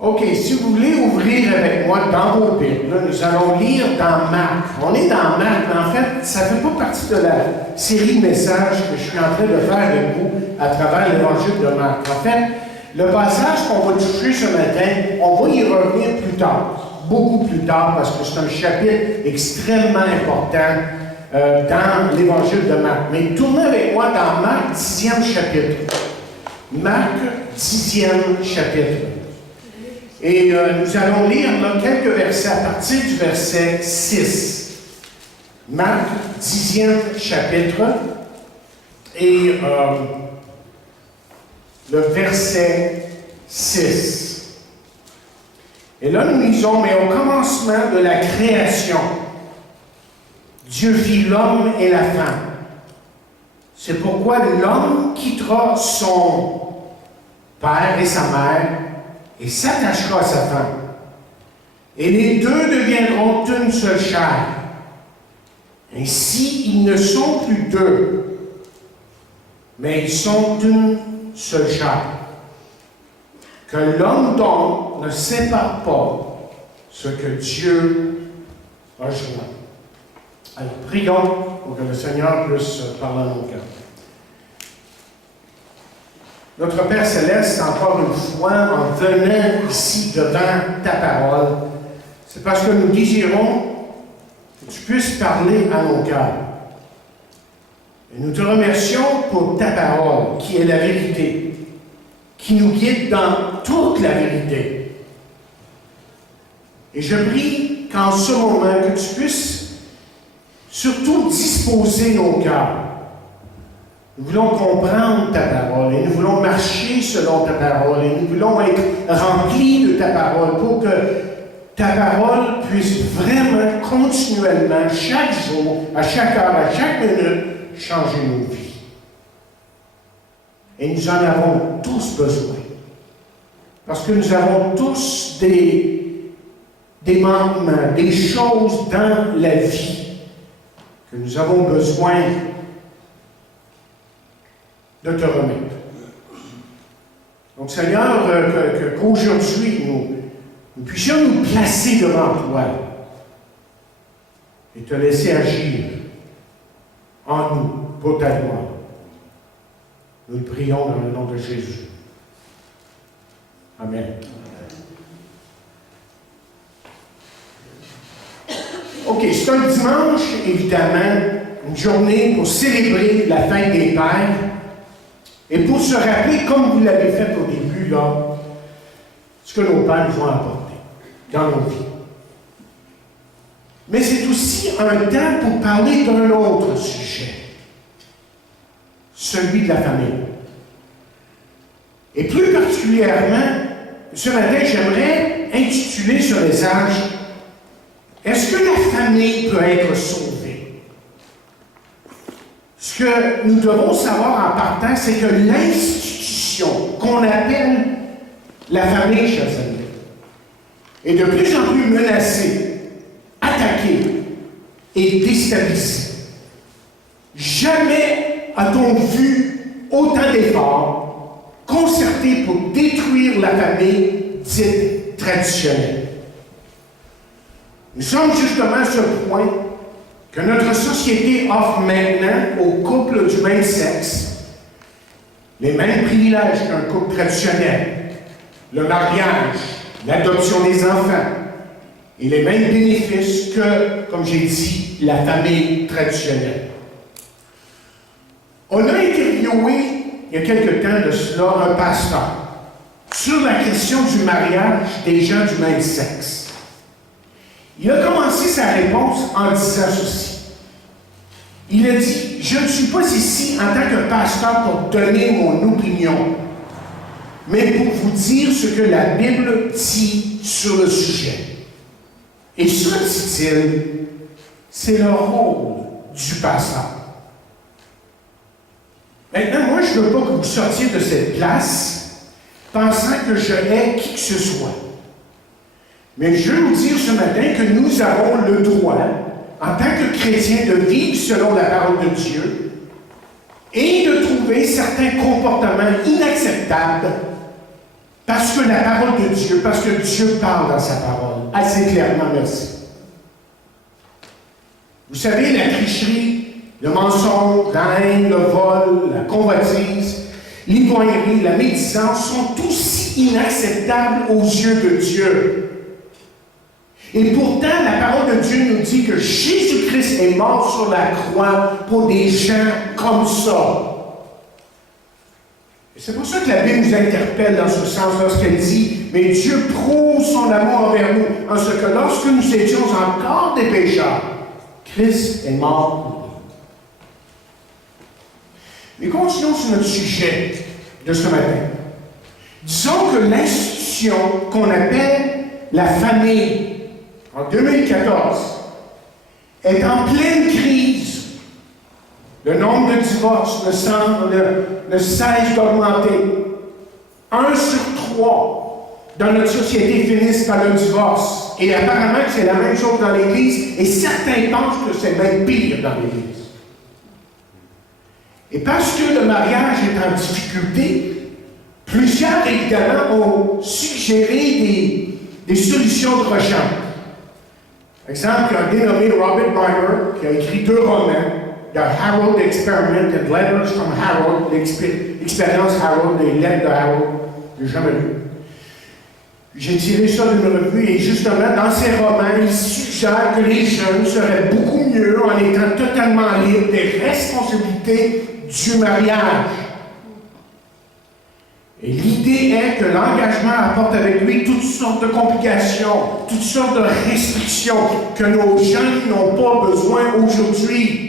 OK, si vous voulez ouvrir avec moi dans vos Bibles, là, nous allons lire dans Marc. On est dans Marc, mais en fait, ça ne fait pas partie de la série de messages que je suis en train de faire avec vous à travers l'Évangile de Marc. En fait, le passage qu'on va toucher ce matin, on va y revenir plus tard, beaucoup plus tard, parce que c'est un chapitre extrêmement important dans l'Évangile de Marc. Mais tournez avec moi dans Marc, 10e chapitre. Marc, 10e chapitre. Et nous allons lire là, quelques versets à partir du verset 6. Marc, 10e chapitre, et le verset 6. Et là, nous lisons, mais au commencement de la création, Dieu fit l'homme et la femme. C'est pourquoi l'homme quittera son père et sa mère et s'attachera à sa femme. Et les deux deviendront une seule chair. Ainsi, ils ne sont plus deux, mais ils sont une seule chair. Que l'homme donc ne sépare pas ce que Dieu a joint. Alors, prions pour que le Seigneur puisse parler à nos cœurs. Notre Père Céleste, encore une fois, en venant ici devant ta parole, c'est parce que nous désirons que tu puisses parler à nos cœurs. Et nous te remercions pour ta parole, qui est la vérité, qui nous guide dans toute la vérité. Et je prie qu'en ce moment, que tu puisses surtout disposer nos cœurs. Nous voulons comprendre ta parole et nous voulons marcher selon ta parole et nous voulons être remplis de ta parole pour que ta parole puisse vraiment, continuellement, chaque jour, à chaque heure, à chaque minute, changer nos vies. Et nous en avons tous besoin. Parce que nous avons tous des manquements, des choses dans la vie que nous avons besoin de te remettre. Donc, Seigneur, qu'aujourd'hui, nous puissions nous placer devant toi et te laisser agir en nous, pour ta gloire. Nous le prions dans le nom de Jésus. Amen. OK, c'est un dimanche, évidemment, une journée pour célébrer la fête des pères. Et pour se rappeler, comme vous l'avez fait au début, là, ce que nos pères nous ont apporté dans nos vies. Mais c'est aussi un temps pour parler d'un autre sujet, celui de la famille. Et plus particulièrement, ce matin, j'aimerais intituler ce message « Est-ce que la famille peut être sauvée? » Ce que nous devons savoir en partant, c'est que l'institution qu'on appelle la famille, chers amis, est de plus en plus menacée, attaquée et déstabilisée. Jamais a-t-on vu autant d'efforts concertés pour détruire la famille dite traditionnelle. Nous sommes justement à ce point que notre société offre maintenant aux couples du même sexe les mêmes privilèges qu'un couple traditionnel, le mariage, l'adoption des enfants, et les mêmes bénéfices que, comme j'ai dit, la famille traditionnelle. On a interviewé, il y a quelque temps de cela, un pasteur sur la question du mariage des gens du même sexe. Il a commencé sa réponse en disant ceci. Il a dit, « Je ne suis pas ici en tant que pasteur pour donner mon opinion, mais pour vous dire ce que la Bible dit sur le sujet. Et ça, dit-il, c'est le rôle du pasteur. » Maintenant, moi, je ne veux pas que vous sortiez de cette place pensant que je hais qui que ce soit. Mais je veux vous dire ce matin que nous avons le droit, en tant que chrétiens, de vivre selon la parole de Dieu et de trouver certains comportements inacceptables Parce que la parole de Dieu, parce que Dieu parle dans sa parole, assez clairement, merci. Vous savez, la tricherie, le mensonge, la haine, le vol, la convoitise, l'ivrognerie, la médisance sont aussi inacceptables aux yeux de Dieu. Et pourtant, la parole de Dieu nous dit que Jésus-Christ est mort sur la croix pour des gens comme ça. Et c'est pour ça que la Bible nous interpelle dans ce sens lorsqu'elle dit « Mais Dieu prouve son amour envers nous, en ce que lorsque nous étions encore des pécheurs, Christ est mort pour nous. » Mais continuons sur notre sujet de ce matin. Disons que l'institution qu'on appelle la famille, en 2014, est en pleine crise. Le nombre de divorces ne cesse d'augmenter. 1 sur 3 dans notre société finissent par le divorce. Et apparemment, c'est la même chose dans l'Église, et certains pensent que c'est même pire dans l'Église. Et parce que le mariage est en difficulté, plusieurs, évidemment, ont suggéré des solutions de rechange. Par exemple, un dénommé Robert Bremer, qui a écrit 2 romans, The Harold Experiment and Letters from Harold, l'expérience Harold, les lettres de Harold, je n'ai jamais lu. J'ai tiré ça d'une revue et justement, dans ces romans, il suggère que les jeunes seraient beaucoup mieux en étant totalement libres des responsabilités du mariage. Et l'idée est que l'engagement apporte avec lui toutes sortes de complications, toutes sortes de restrictions que nos jeunes n'ont pas besoin aujourd'hui.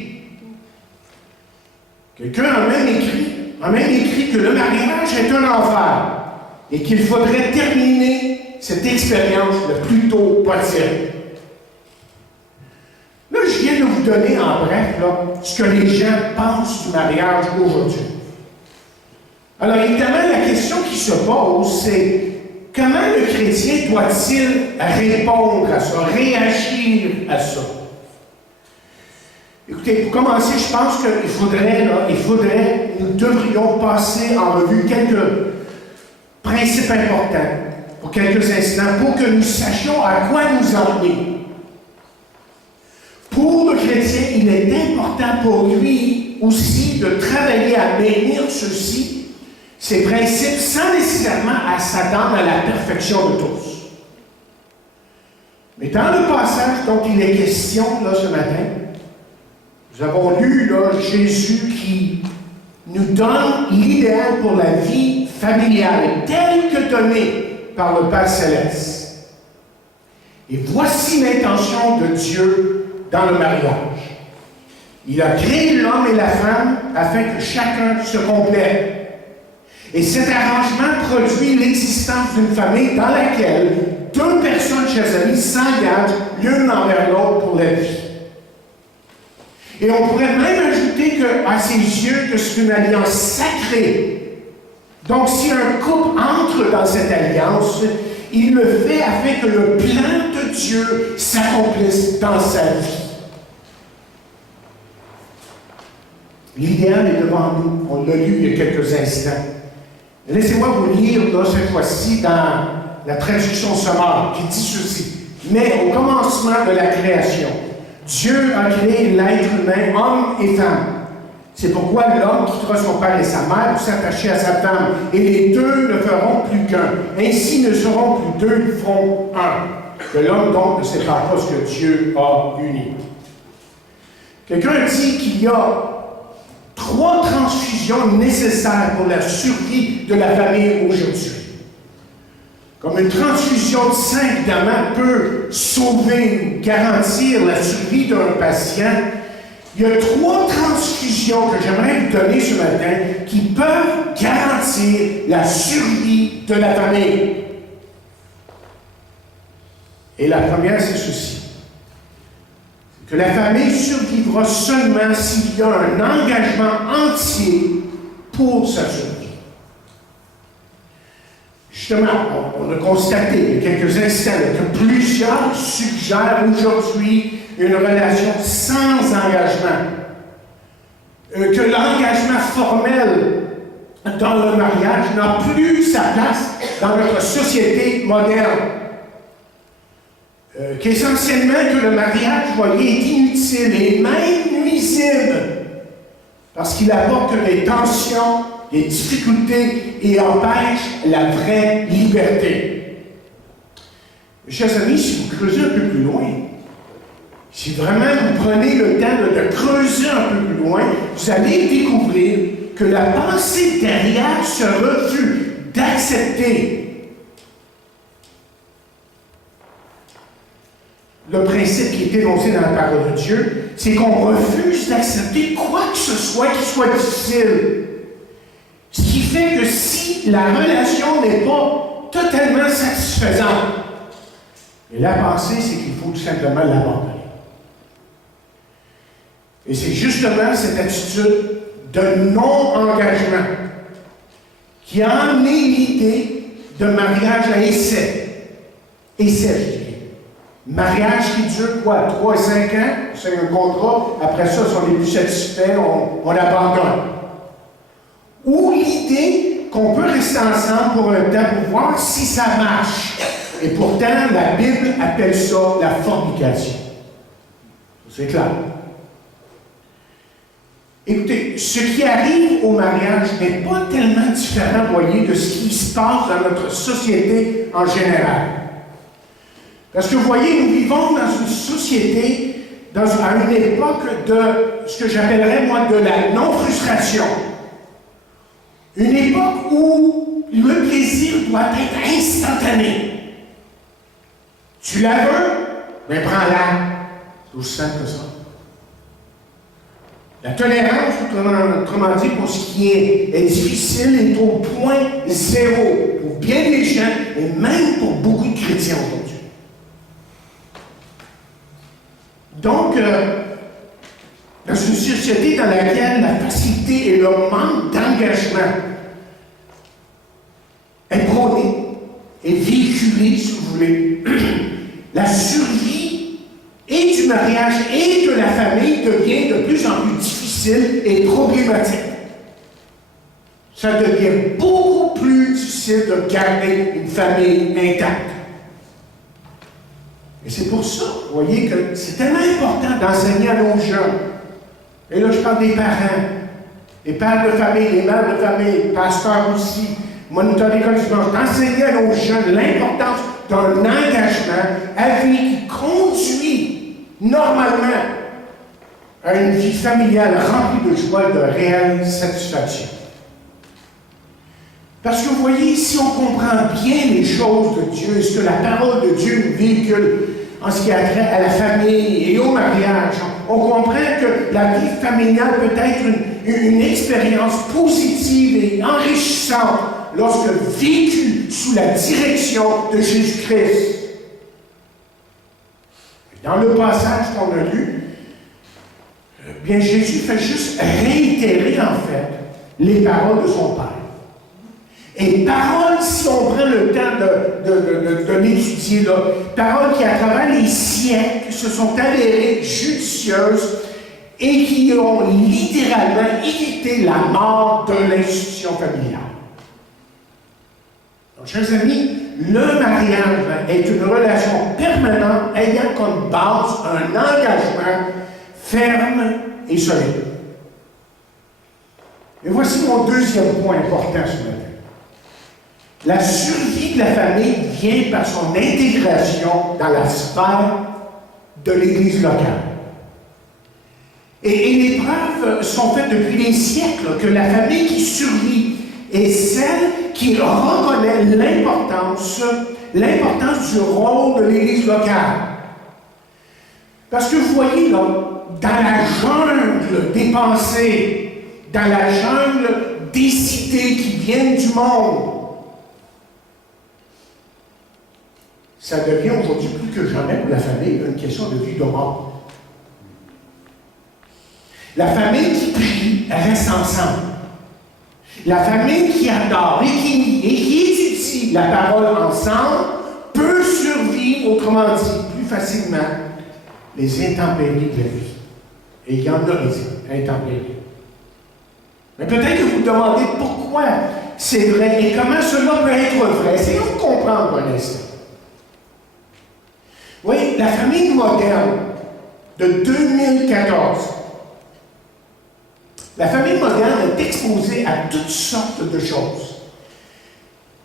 Quelqu'un a même écrit que le mariage est un enfer et qu'il faudrait terminer cette expérience le plus tôt possible. Là, je viens de vous donner en bref ce que les gens pensent du mariage aujourd'hui. Alors, évidemment, la question qui se pose, c'est comment le chrétien doit-il répondre à ça, réagir à ça? Écoutez, pour commencer, je pense nous devrions passer en revue quelques principes importants pour quelques instants, pour que nous sachions à quoi nous emmener. Pour le chrétien, il est important pour lui aussi de travailler à maintenir ceci, ces principes, sans nécessairement à s'attendre à la perfection de tous. Mais dans le passage dont il est question ce matin, nous avons lu Jésus qui nous donne l'idéal pour la vie familiale, tel que donné par le Père Céleste. Et voici l'intention de Dieu dans le mariage. Il a créé l'homme et la femme afin que chacun se complète. Et cet arrangement produit l'existence d'une famille dans laquelle 2 personnes, chers amis, s'engagent l'une envers l'autre pour la vie. Et on pourrait même ajouter qu'à ses yeux, que c'est une alliance sacrée. Donc, si un couple entre dans cette alliance, il le fait afin que le plan de Dieu s'accomplisse dans sa vie. L'idéal est devant nous. On l'a lu il y a quelques instants. Laissez-moi vous lire cette fois-ci dans la traduction sommaire qui dit ceci. Mais au commencement de la création, Dieu a créé l'être humain, homme et femme. C'est pourquoi l'homme quittera son père et sa mère pour s'attacher à sa femme, et les 2 ne feront plus qu'un. Ainsi ne seront plus 2, ils feront un. Que l'homme donc ne sépare pas ce que Dieu a uni. Quelqu'un dit qu'il y a 3 transfusions nécessaires pour la survie de la famille aujourd'hui. Comme une transfusion de sang, évidemment, peut sauver ou garantir la survie d'un patient, il y a 3 transfusions que j'aimerais vous donner ce matin qui peuvent garantir la survie de la famille. Et la première, c'est ceci. Que la famille survivra seulement s'il y a un engagement entier pour sa survie. Justement, on a constaté il y a quelques instants que plusieurs suggèrent aujourd'hui une relation sans engagement. Que l'engagement formel dans le mariage n'a plus sa place dans notre société moderne. Qu'essentiellement que le mariage, voyez, est inutile et même nuisible parce qu'il apporte des tensions, des difficultés et empêche la vraie liberté. Mes chers amis, si vous creusez un peu plus loin, si vraiment vous prenez le temps de creuser un peu plus loin, vous allez découvrir que la pensée derrière ce refus d'accepter le principe qui est énoncé dans la parole de Dieu, c'est qu'on refuse d'accepter quoi que ce soit qui soit difficile. Ce qui fait que si la relation n'est pas totalement satisfaisante, et la pensée, c'est qu'il faut tout simplement l'abandonner. Et c'est justement cette attitude de non-engagement qui a amené l'idée de mariage à essai. Essai, je dirais. Mariage qui dure quoi? 3 à 5 ans? C'est un contrat. Après ça, si on n'est plus satisfait, on abandonne. Ou l'idée qu'on peut rester ensemble pour un temps pour voir si ça marche. Et pourtant, la Bible appelle ça la fornication. C'est clair. Écoutez, ce qui arrive au mariage n'est pas tellement différent, voyez, de ce qui se passe dans notre société en général. Parce que, vous voyez, nous vivons dans une société, à une époque de ce que j'appellerais, moi, de la non-frustration. Une époque où le plaisir doit être instantané. Tu la veux? Bien, prends-la. C'est aussi simple que ça. La tolérance, autrement dit, pour ce qui est difficile, est au point zéro pour bien des gens et même pour beaucoup de chrétiens aujourd'hui. Donc, dans une société dans laquelle la facilité et le manque d'engagement est prôné et véhiculé, si vous voulez, la survie et du mariage et de la famille devient de plus en plus difficile et problématique. Ça devient beaucoup plus difficile de garder une famille intacte. Et c'est pour ça, vous voyez, que c'est tellement important d'enseigner à nos jeunes. Et là, je parle des parents, les pères de famille, les mères de famille, pasteurs aussi, moniteurs d'école du dimanche, d'enseigner à nos jeunes l'importance d'un engagement à vie qui conduit normalement à une vie familiale remplie de joie et de réelle satisfaction. Parce que vous voyez, si on comprend bien les choses de Dieu et ce que la parole de Dieu nous véhicule en ce qui a trait à la famille et au mariage, on comprend que la vie familiale peut être une expérience positive et enrichissante lorsque vécue sous la direction de Jésus-Christ. Dans le passage qu'on a lu, bien Jésus fait juste réitérer en fait les paroles de son Père. Et paroles, si on prend le temps de l'étudier, paroles qui, à travers les siècles, se sont avérées judicieuses et qui ont littéralement évité la mort de l'institution familiale. Donc, chers amis, le mariage est une relation permanente ayant comme base un engagement ferme et solide. Et voici mon deuxième point important ce matin. La survie de la famille vient par son intégration dans la sphère de l'Église locale. Et les preuves sont faites depuis des siècles que la famille qui survit est celle qui reconnaît l'importance du rôle de l'Église locale. Parce que vous voyez, là, dans la jungle des pensées, dans la jungle des idées qui viennent du monde, ça devient aujourd'hui plus que jamais pour la famille une question de vie de mort. La famille qui prie reste ensemble. La famille qui adore et qui étudie la parole ensemble peut survivre, autrement dit, plus facilement, les intempéries de la vie. Et il y en a des intempéries. Mais peut-être que vous demandez pourquoi c'est vrai et comment cela peut être vrai. Essayons de comprendre un instant. Oui, la famille moderne de 2014. La famille moderne est exposée à toutes sortes de choses.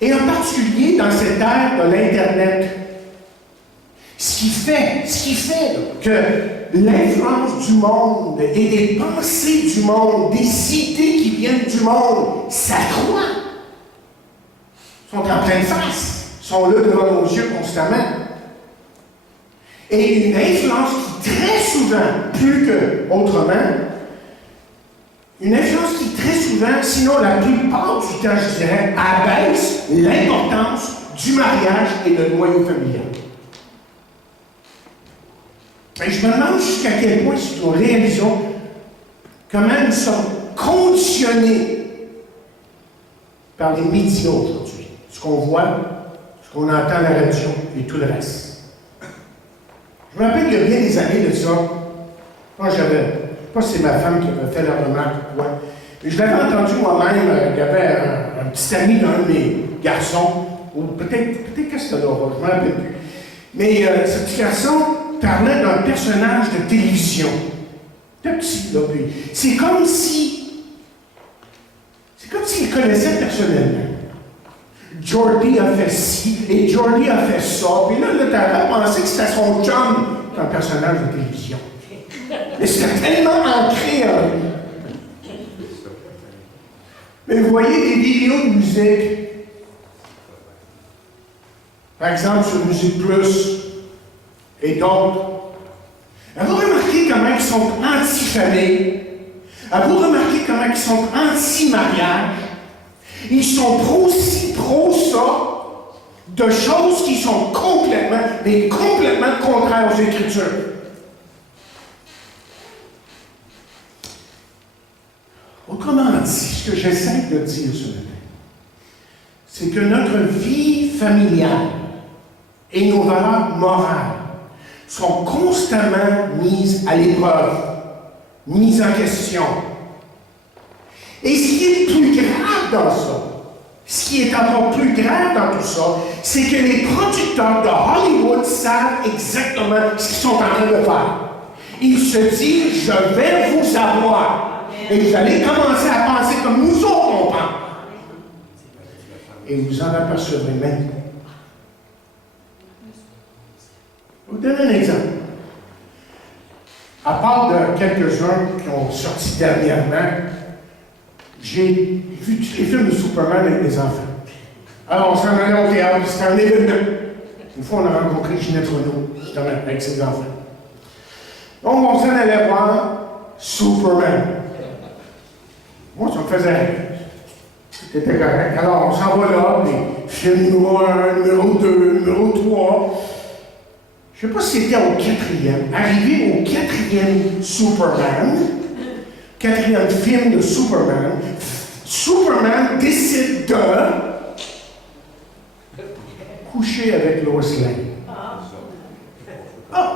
Et en particulier dans cette ère de l'Internet. Ce qui fait là, que l'influence du monde et des pensées du monde, des idées qui viennent du monde, s'accroît. Sont en pleine face, sont là devant nos yeux constamment. Et une influence qui très souvent, plus qu'autrement, une influence qui très souvent, sinon la plupart du temps, je dirais, abaisse l'importance du mariage et le noyau familial. Et je me demande jusqu'à quel point, si nous réalisons comment nous sommes conditionnés par les médias aujourd'hui. Ce qu'on voit, ce qu'on entend à la radio et tout le reste. Je me rappelle qu'il y a bien des années de ça, quand je ne sais pas si c'est ma femme qui m'a fait la remarque ou quoi, mais je l'avais entendu moi-même, il y avait un petit ami d'un de mes garçons, ou peut-être que c'était Laura, je ne me rappelle plus. Mais ce petit garçon parlait d'un personnage de télévision. C'était petit, là, puis c'est comme s'il connaissait personnellement. Jordi a fait ci, et Jordi a fait ça, puis là, le talent pensait que c'était son chum, un personnage de télévision. Mais c'était tellement ancré en lui. Mais vous voyez des vidéos de musique, par exemple sur Musique Plus, et d'autres. Avez-vous remarqué comment ils sont anti-famille? Avez-vous remarqué comment ils sont anti-mariage? Ils sont pro ça, de choses qui sont complètement contraires aux Écritures. Autrement dit, ce que j'essaie de dire ce matin, c'est que notre vie familiale et nos valeurs morales sont constamment mises à l'épreuve, mises en question. Et ce qui est plus grave dans ça, ce qui est encore plus grave dans tout ça, c'est que les producteurs de Hollywood savent exactement ce qu'ils sont en train de faire. Ils se disent, je vais vous avoir. Et vous allez commencer à penser comme nous autres on pense. Et vous en apercevrez même pas. Je vous donne un exemple. À part de quelques-uns qui ont sorti dernièrement, j'ai vu tous les films de Superman avec mes enfants. Alors, on s'en allait au théâtre, c'était un événement. Une fois, on a rencontré Ginette Renault, justement, avec ses enfants. Donc, on s'en allait voir Superman. Moi, ça me faisait rire. C'était correct. Alors, on s'en va là, puis film numéro 1, numéro 2, numéro 3. Je ne sais pas si c'était au 4e. Arrivé au 4e Superman, 4e film de Superman, Superman décide de coucher avec Lois Lane. Ah!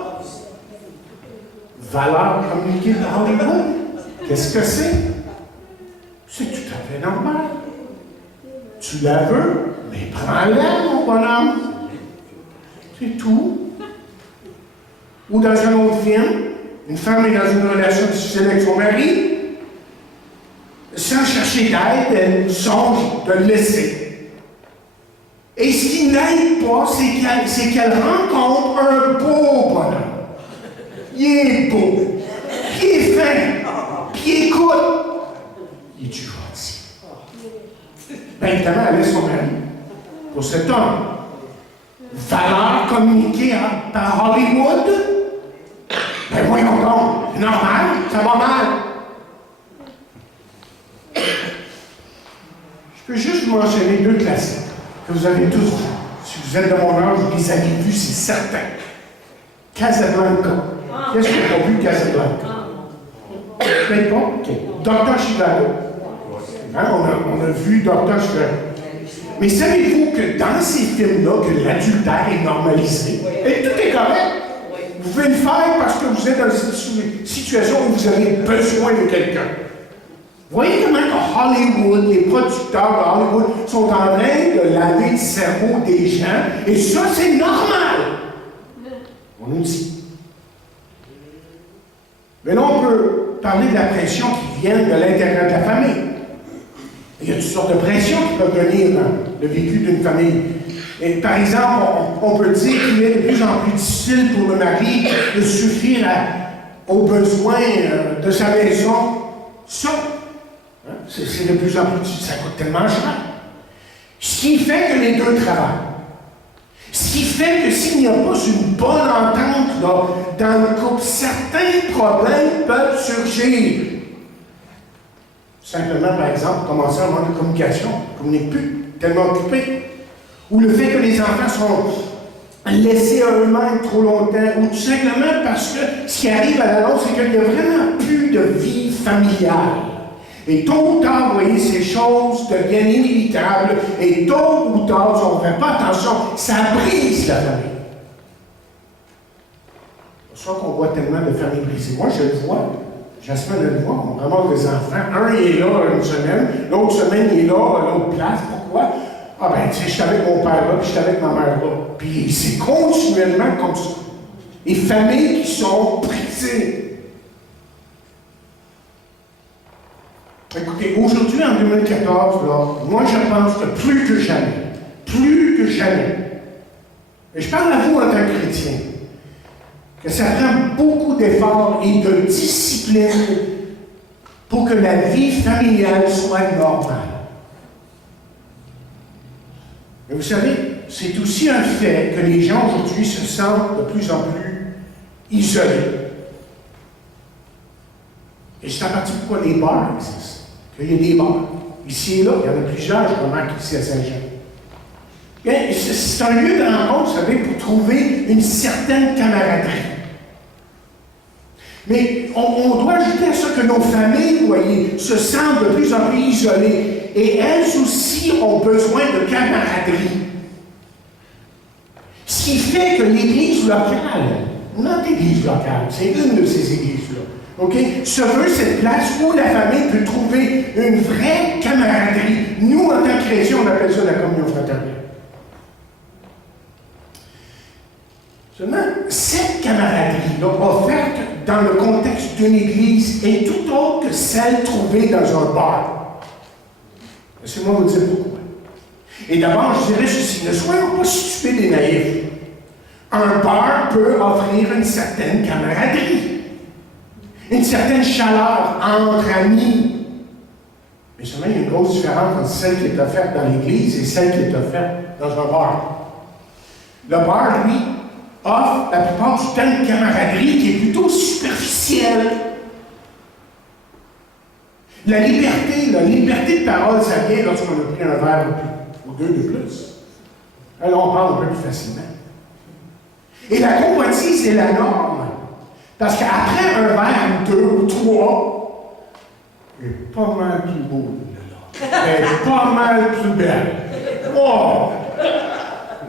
Valeur communiquée par Hollywood. Qu'est-ce que c'est? C'est tout à fait normal. Tu la veux, mais prends-la, mon bonhomme. C'est tout. Ou dans un autre film, une femme est dans une relation difficile avec son mari, sans chercher d'aide, elle songe de le laisser. Et ce qui n'aide pas, c'est qu'elle rencontre un beau bonhomme. Il est beau, puis il est fin, puis il écoute. Il est gentil. Bien évidemment, elle laisse son mari pour cet homme. Valeur communiquée par Hollywood. Ben voyons donc, c'est normal, ça va mal. Je peux juste vous mentionner 2 classiques que vous avez tous vus. Si vous êtes de mon âge, vous les avez vus, c'est certain. Casablanca. Qu'est-ce qu'on a vu Casablanca? Peut-être pas? OK. Dr. Chivago. Hein, on a vu Dr. Chivago. Mais savez-vous que dans ces films-là, que l'adultère est normalisé, et tout est correct? Vous pouvez le faire parce que vous êtes dans une situation où vous avez besoin de quelqu'un. Voyez comment que Hollywood, les producteurs de Hollywood sont en train de laver le cerveau des gens, et ça, c'est normal. On nous dit. Mais là, on peut parler de la pression qui vient de l'intérieur de la famille. Il y a toutes sortes de pressions qui peuvent venir dans le vécu d'une famille. Et par exemple, on peut dire qu'il est de plus en plus difficile pour le mari de suffire aux besoins de sa maison. Ça, hein, c'est de plus en plus difficile. Ça coûte tellement cher. Ce qui fait que les deux travaillent. Ce qui fait que s'il n'y a pas une bonne entente là, dans le couple, certains problèmes peuvent surgir. Simplement, par exemple, commencer à manquer de communication, on ne communique plus, tellement occupé. Ou le fait que les enfants sont laissés à eux-mêmes trop longtemps, ou tout simplement parce que ce qui arrive à la longue, c'est qu'il n'y a vraiment plus de vie familiale. Et tôt ou tard, vous voyez, ces choses deviennent inévitables, et tôt ou tard, si on ne fait pas attention, ça brise la famille. C'est pour ça qu'on voit tellement de familles brisées. Moi, je le vois. Jasmine le voit, on ramasse des enfants. Un il est là une semaine, l'autre semaine il est là à l'autre place. Pourquoi? Ah ben, tu sais, j'étais avec mon père là, puis j'étais avec ma mère là. Puis c'est continuellement comme ça. Les familles qui sont brisées. Écoutez, aujourd'hui, en 2014, là, moi je pense que plus que jamais, et je parle à vous en tant que chrétien, que ça prend beaucoup d'efforts et de discipline pour que la vie familiale soit normale. Mais vous savez, c'est aussi un fait que les gens aujourd'hui se sentent de plus en plus isolés. Et c'est à partir de quoi les bars existent. Il y a des bars. Ici et là, il y en a plusieurs, je remarque ici à Saint-Jean. C'est un lieu de rencontre, vous savez, pour trouver une certaine camaraderie. Mais on doit ajouter à ça que nos familles, vous voyez, se sentent de plus en plus isolées. Et elles aussi ont besoin de camaraderie. Ce qui fait que l'Église locale, notre Église locale, c'est une de ces églises-là, OK, se veut cette place où la famille peut trouver une vraie camaraderie. Nous, en tant que chrétiens, on appelle ça la communion fraternelle. Seulement, cette camaraderie-là, offerte dans le contexte d'une église, est tout autre que celle trouvée dans un bar. Laissez-moi vous dire pourquoi. Et d'abord, je dirais ceci, ne soyons pas stupides et naïfs. Un bar peut offrir une certaine camaraderie, une certaine chaleur entre amis. Mais seulement, il y a une grosse différence entre celle qui est offerte dans l'église et celle qui est offerte dans un bar. Le bar, lui, offre la plupart du temps une camaraderie qui est plutôt superficielle. La liberté de parole, ça vient lorsqu'on a pris un verre ou deux de plus. Alors on parle un peu plus facilement. Et la convoitise est la norme. Parce qu'après un verre ou deux ou trois, elle est pas mal plus beau, là. Elle est pas mal plus belle. Oh!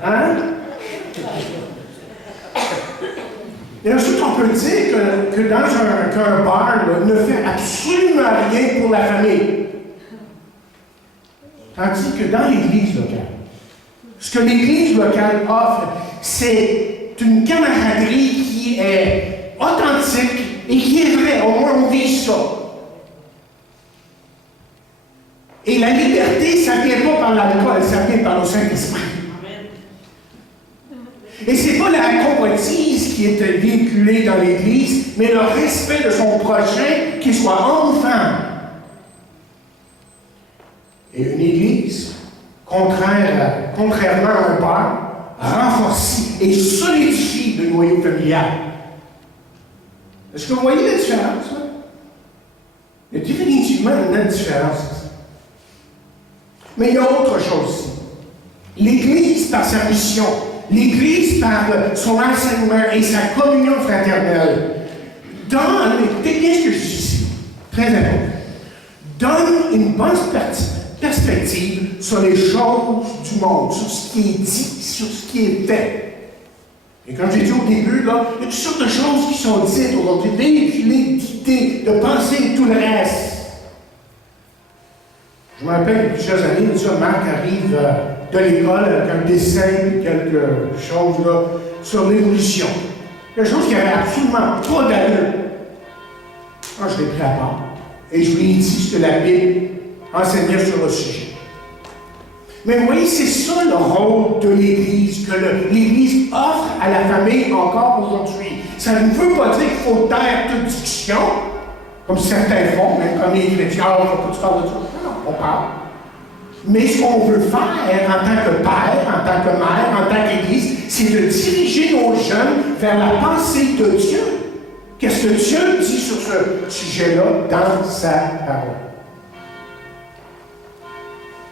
Hein? Et ensuite, on peut dire que dans qu'un bar là, ne fait absolument rien pour la famille. Tandis que dans l'Église locale, ce que l'Église locale offre, c'est une camaraderie qui est authentique et qui est vraie. Au moins, on vit ça. Et la liberté, ça ne vient pas par l'alcool, ça vient par le Saint-Esprit. Et ce n'est pas la convoitise qui est véhiculée dans l'Église, mais le respect de son prochain, qu'il soit homme ou femme. Et une Église, contrairement à un bar, renforce et solidifie le noyau familial. Est-ce que vous voyez la différence? Là? Il y a définitivement une grande différence. Mais il y a autre chose aussi. L'Église, par sa mission, l'Église, par son enseignement et sa communion fraternelle, écoutez bien ce que je dis ici, très important, donne une bonne perspective sur les choses du monde, sur ce qui est dit, sur ce qui est fait. Et comme j'ai dit au début, là, il y a toutes sortes de choses qui sont dites aujourd'hui, véhiculées d'idées, de pensées et tout le reste. Je me rappelle, il y a plusieurs années, Marc arrive de l'école avec un dessin, quelque chose là, sur l'évolution. Quelque chose qui n'avait absolument pas d'allure. Moi, je l'ai pris à part. Et je lui ai dit ce que la Bible enseignait sur le sujet. Mais vous voyez, c'est ça le rôle de l'Église, que l'Église offre à la famille encore aujourd'hui. Ça ne veut pas dire qu'il faut taire toute discussion, comme certains font, même comme les chrétiens, il ne faut pas que tu parles de ça. Non, on parle. Mais ce qu'on veut faire en tant que père, en tant que mère, en tant qu'Église, c'est de diriger nos jeunes vers la pensée de Dieu. Qu'est-ce que Dieu dit sur ce sujet-là dans sa parole?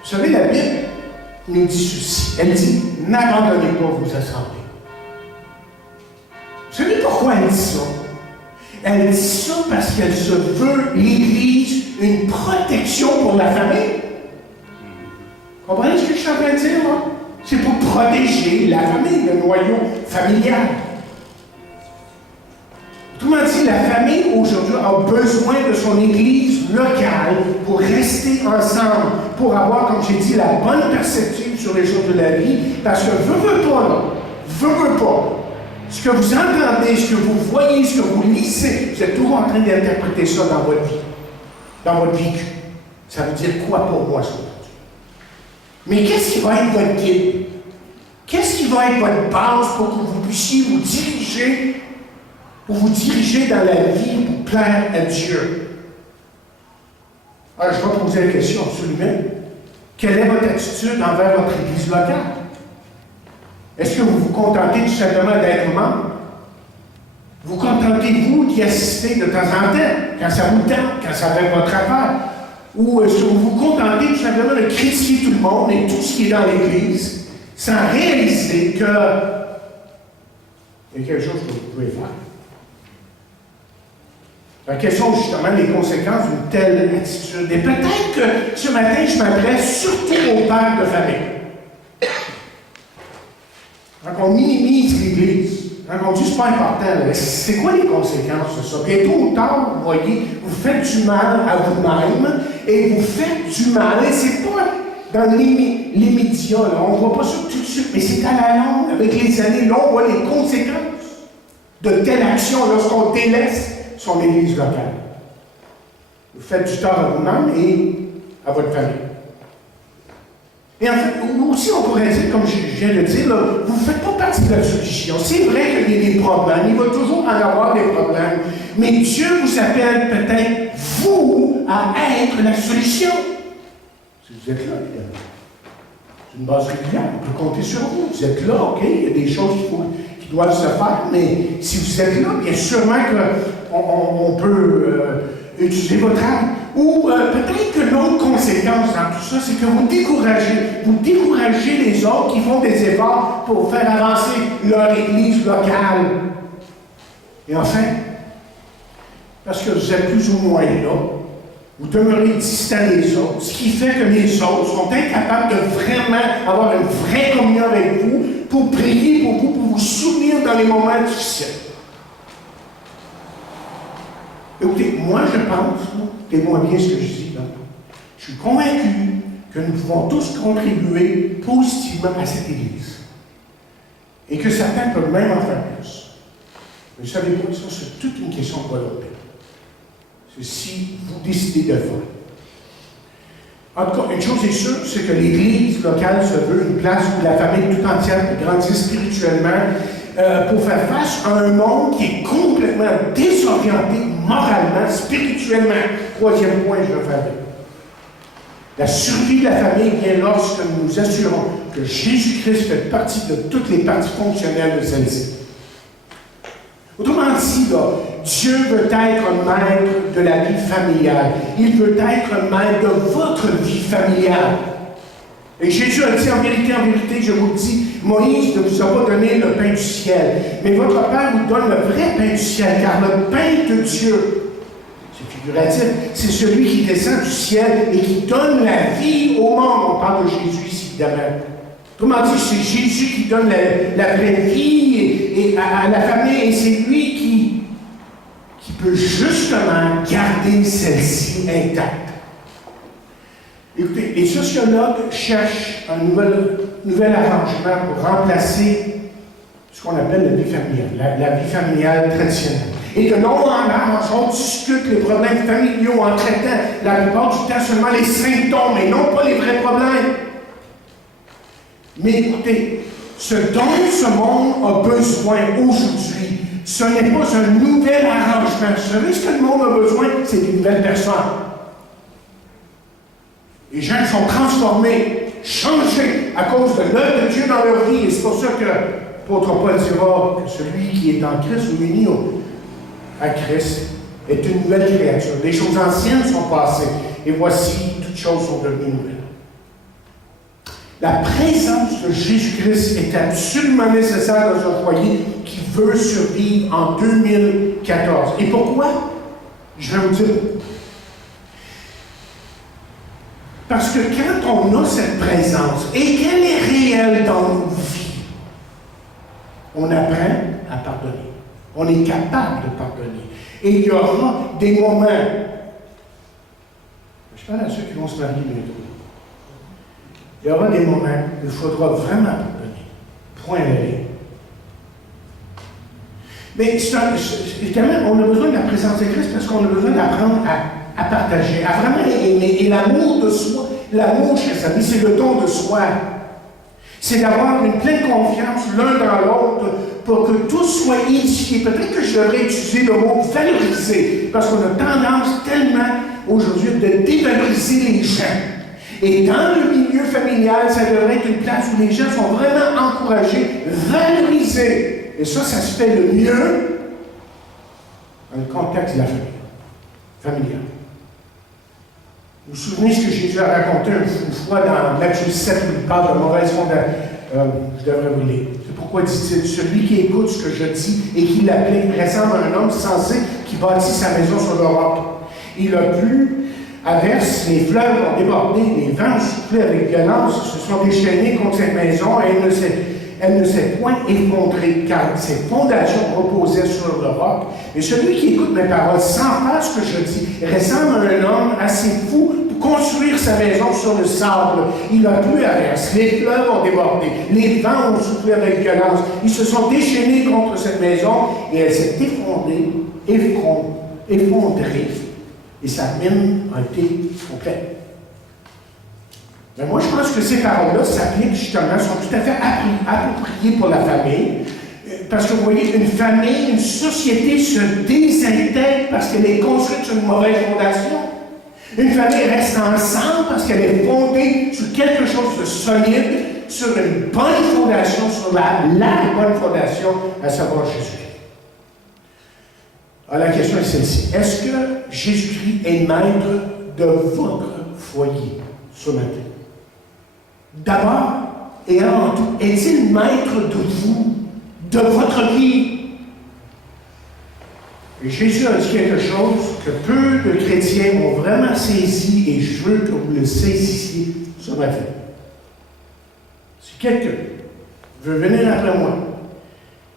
Vous savez, la Bible nous dit ceci. Elle dit, n'abandonnez pas vos assemblées. Vous savez pourquoi elle dit ça? Elle dit ça parce qu'elle se veut, l'Église, une protection pour la famille. Comprenez ce que je suis en train de dire, moi? C'est pour protéger la famille, le noyau familial. Autrement dit, la famille aujourd'hui a besoin de son église locale pour rester ensemble, pour avoir, comme j'ai dit, la bonne perspective sur les choses de la vie, parce que veut pas, là, veut pas. Ce que vous entendez, ce que vous voyez, ce que vous lisez, vous êtes toujours en train d'interpréter ça dans votre vie, dans votre vécu. Ça veut dire quoi pour moi, ça? Mais qu'est-ce qui va être votre guide? Qu'est-ce qui va être votre base pour que vous puissiez vous diriger dans la vie pour plaire à Dieu? Alors, je vais poser la question absolument. Quelle est votre attitude envers votre église locale? Est-ce que vous vous contentez tout simplement d'être membre? Vous contentez-vous d'y assister de temps en temps, quand ça vous tente, quand ça fait votre affaire? Ou est-ce que vous vous contentez tout simplement de critiquer tout le monde et tout ce qui est dans l'Église, sans réaliser qu'il y a quelque chose que vous pouvez faire? Alors, quelles sont justement les conséquences d'une telle attitude? Et peut-être que ce matin, je m'adresse surtout aux pères de famille. Quand on minimise l'Église, quand on dit c'est pas important, c'est quoi les conséquences de ça? Bientôt ou tard, vous voyez, vous faites du mal à vous-même et vous faites du mal. Et c'est pas dans l'immédiat, on ne voit pas ça tout de suite, mais c'est à la longue, avec les années, là, on voit les conséquences de telle action lorsqu'on délaisse son église locale. Vous faites du tort à vous-même et à votre famille. Et en fait, aussi, on pourrait dire, comme je viens de dire, là, vous ne faites pas partie de la solution. C'est vrai qu'il y a des problèmes, il va toujours en avoir des problèmes, mais Dieu vous appelle peut-être, vous, à être la solution. Si vous êtes là, évidemment. C'est une base régulière, on peut compter sur vous. Vous êtes là, OK, il y a des choses qui doivent se faire, mais si vous êtes là, bien sûrement qu'on peut utiliser votre âme. Ou peut-être que l'autre conséquence dans tout ça, c'est que vous découragez les autres qui font des efforts pour faire avancer leur église locale. Et enfin, parce que vous êtes plus ou moins là, vous demeurez distants des autres, ce qui fait que les autres sont incapables de vraiment avoir une vraie communion avec vous, pour prier pour vous, pour vous soutenir dans les moments difficiles. Écoutez, moi je pense, écoutez-moi bien ce que je dis là, je suis convaincu que nous pouvons tous contribuer positivement à cette Église. Et que certains peuvent même en faire plus. Mais vous savez quoi, ça c'est toute une question de volonté. C'est si vous décidez de le faire. En tout cas, une chose est sûre, c'est que l'Église locale se veut une place où la famille tout entière peut grandir spirituellement pour faire face à un monde qui est complètement désorienté moralement, spirituellement. Troisième point, je vais faire. La survie de la famille vient lorsque nous nous assurons que Jésus-Christ fait partie de toutes les parties fonctionnelles de celle-ci. Autrement dit, là, Dieu veut être maître de la vie familiale. Il veut être maître de votre vie familiale. Et Jésus a dit en vérité, je vous le dis, Moïse ne vous a pas donné le pain du ciel, mais votre Père vous donne le vrai pain du ciel, car le pain de Dieu, c'est figuratif, c'est celui qui descend du ciel et qui donne la vie au monde. On parle de Jésus ici, évidemment. Autrement dit, c'est Jésus qui donne la vraie vie à la famille, et c'est lui qui peut justement garder celle-ci intacte. Écoutez, les sociologues cherchent un nouvel arrangement pour remplacer ce qu'on appelle la vie familiale, la vie familiale traditionnelle. Et de long en large, on discute les problèmes familiaux en traitant la plupart du temps seulement les symptômes et non pas les vrais problèmes. Mais écoutez, ce dont ce monde a besoin aujourd'hui, ce n'est pas un nouvel arrangement. Vous savez ce que le monde a besoin? C'est d'une nouvelle personne. Les gens sont transformés, changés à cause de l'œuvre de Dieu dans leur vie. Et c'est pour ça que l'apôtre Paul dira que celui qui est en Christ ou uni à Christ est une nouvelle créature. Les choses anciennes sont passées et voici, toutes choses sont devenues nouvelles. La présence de Jésus-Christ est absolument nécessaire dans un foyer qui veut survivre en 2014. Et pourquoi? Je vais vous dire. Parce que quand on a cette présence et qu'elle est réelle dans nos vies, on apprend à pardonner. On est capable de pardonner. Et il y aura des moments. Je parle à ceux qui vont se marier bientôt. Il y aura des moments où il faudra vraiment pardonner. Point à la ligne. Mais évidemment, on a besoin de la présence de Christ parce qu'on a besoin d'apprendre à partager, à vraiment aimer. Et l'amour de soi, l'amour, chers amis, c'est le don de soi. C'est d'avoir une pleine confiance l'un dans l'autre pour que tout soit édifié. Peut-être que je devrais utiliser le mot valoriser, parce qu'on a tendance tellement aujourd'hui de dévaloriser les gens. Et dans le milieu familial, ça devrait être une place où les gens sont vraiment encouragés, valorisés. Et ça se fait le mieux dans le contexte de la famille, familiale. Vous vous souvenez ce que Jésus a raconté une fois dans Matthieu 7, où il parle de mauvaise fondation. Je devrais vous lire. C'est pourquoi dit-il, celui qui écoute ce que je dis et qui l'applique ressemble à un homme sensé qui bâtit sa maison sur le roc. Il a plu, averse, les fleuves ont débordé, les vents ont soufflé avec violence, se sont déchaînés contre cette maison et elle ne s'est point effondrée, car ses fondations reposaient sur le roc. Et celui qui écoute mes paroles sans faire ce que je dis ressemble à un homme assez fou pour construire sa maison sur le sable. Il a plu à verse, les fleuves ont débordé, les vents ont soufflé avec violence. Ils se sont déchaînés contre cette maison et elle s'est effondrée, et sa mine a été complète. Mais moi, je pense que ces paroles-là s'appliquent justement, sont tout à fait appropriées pour la famille. Parce que vous voyez, une famille, une société se désintègre parce qu'elle est construite sur une mauvaise fondation. Une famille reste ensemble parce qu'elle est fondée sur quelque chose de solide, sur une bonne fondation, sur la bonne fondation, à savoir Jésus. Alors la question est celle-ci. Est-ce que Jésus-Christ est maître de votre foyer ce matin? D'abord et avant tout, est-il maître de vous, de votre vie? Et Jésus a dit quelque chose que peu de chrétiens ont vraiment saisi et je veux que vous le saisissiez ce matin. Si quelqu'un veut venir après moi,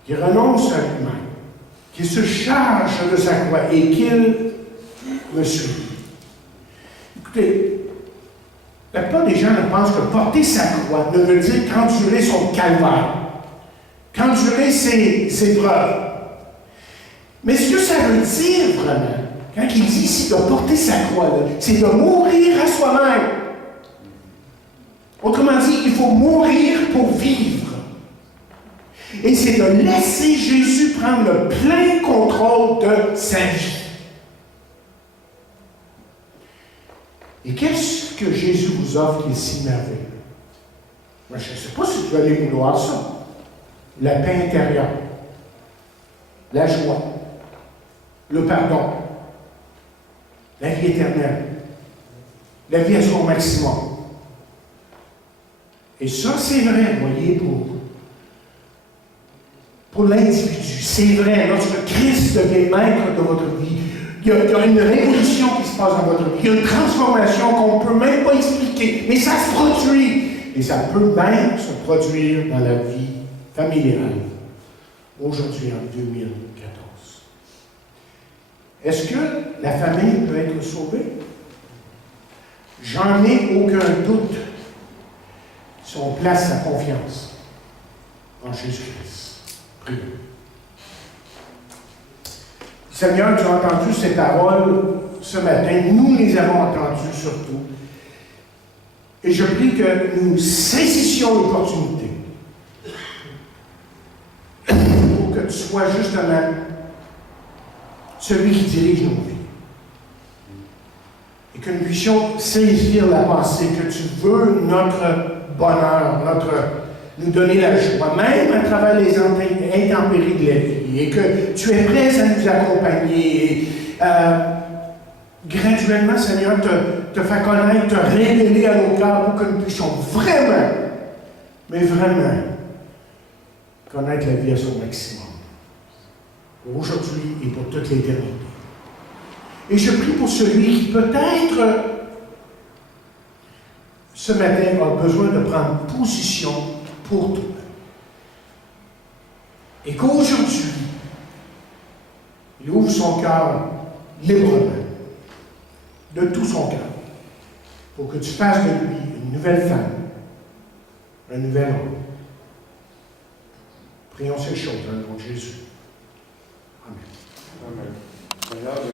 qui renonce à lui-même, qui se charge de sa croix et qu'il me suit. Écoutez, la plupart des gens pensent que porter sa croix ne veut dire qu'endurer son calvaire, qu'endurer ses preuves. Mais ce que ça veut dire vraiment, quand il dit ici de porter sa croix, c'est de mourir à soi-même. Autrement dit, il faut mourir pour vivre. Et c'est de laisser Jésus prendre le plein contrôle de sa vie. Et qu'est-ce que Jésus vous offre qui est si merveilleux? Moi, je ne sais pas si tu vas aller vouloir ça. La paix intérieure, la joie, le pardon, la vie éternelle, la vie à son maximum. Et ça, c'est vrai, vous voyez, pour l'individu. C'est vrai, lorsque Christ devient maître de votre vie, il y a une révolution qui se passe dans votre vie. Il y a une transformation qu'on ne peut même pas expliquer, mais ça se produit. Et ça peut même se produire dans la vie familiale, aujourd'hui en 2014. Est-ce que la famille peut être sauvée? J'en ai aucun doute si on place sa confiance en Jésus-Christ. Prions. Seigneur, tu as entendu ces paroles ce matin. Nous les avons entendues surtout. Et je prie que nous saisissions l'opportunité pour que tu sois justement celui qui dirige nos vies. Et que nous puissions saisir la pensée que tu veux notre bonheur, nous donner la joie, même à travers les intempéries de la vie, et que tu es prêt à nous accompagner, et graduellement, Seigneur, te faire connaître, te révéler à nos cœurs pour que nous puissions vraiment, mais vraiment, connaître la vie à son maximum. Pour aujourd'hui et pour toute l'éternité. Et je prie pour celui qui peut-être ce matin a besoin de prendre position pour toi. Et qu'aujourd'hui, il ouvre son cœur librement, de tout son cœur, pour que tu fasses de lui une nouvelle femme, un nouvel homme. Prions ces choses dans le nom de Jésus. Amen. Amen.